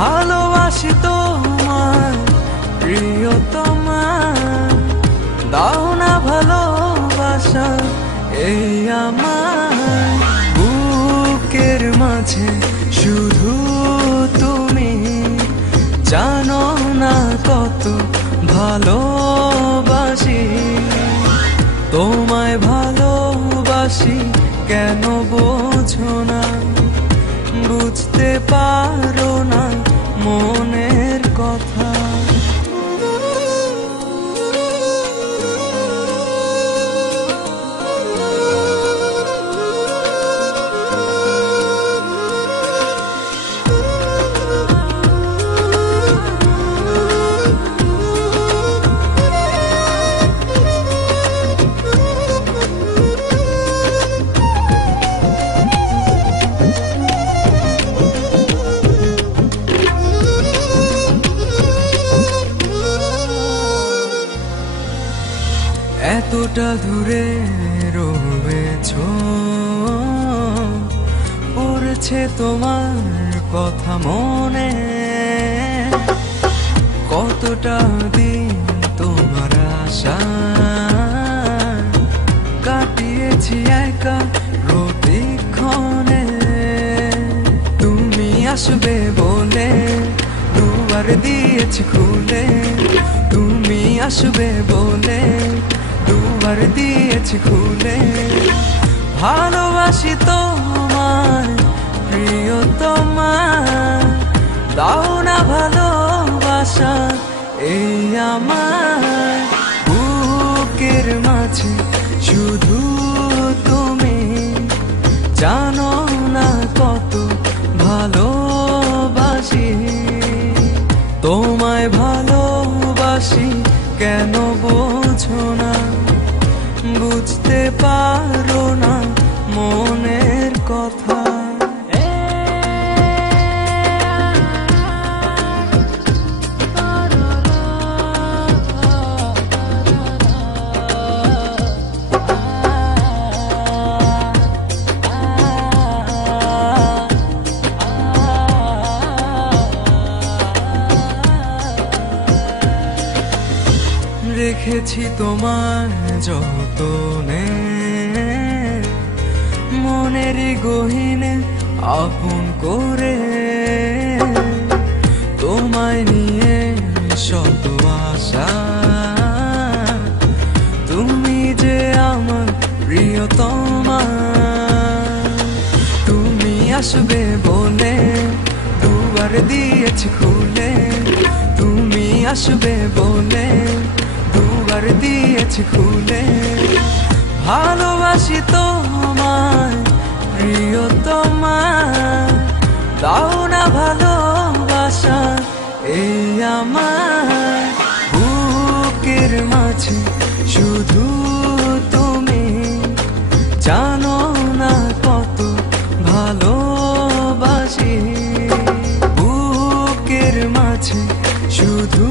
ভালোবাসি তোমায় প্রিয়তমা, দাও না ভালোবাসা এই আমার বুকের মাঝে শুধু তুমি, জানো না কত ভালোবাসি তোমায়, ভালোবাসি কেন বোঝো না, বুঝতে পারো না মনের কথা। এতটা দূরে রয়েছ, পড়ছে তোমার কথা মনে, কতটা দিন তোমার আশা কাটিয়েছি একা প্রতিক্ষণে। তুমি আসবে বলে দুয়ার দিয়েছি খুলে, তুমি আসবে বলে দুয়ার দিয়েছি খুলে, ভালোবাসি তোমায় প্রিয়তমা, দাও না ভালোবাসা এই আমার বুকের মাঝে শুধু তুমি, জানো না কত ভালোবাসি তোমায়, ভালোবাসি কেন বোঝো না, বুঝতে পারো না মনের কথা। রেখেছি তোমার যতনে, মনেরই গহীনে আপন করে, তোমায় নিয়ে শত আশা, তুমি যে আমার প্রিয়তমা, তুমি আসবে বলে দুয়ার দিয়েছি খুলে, তুমি আসবে বলে দুয়ার দিয়েছি খুলে, ভালোবাসি তোমায় প্রিয়তমা, দাও না ভালোবাসা এই আমার বুকের মাঝে শুধু তুমি, জানো না কত ভালোবাসি বুকের মাঝে শুধু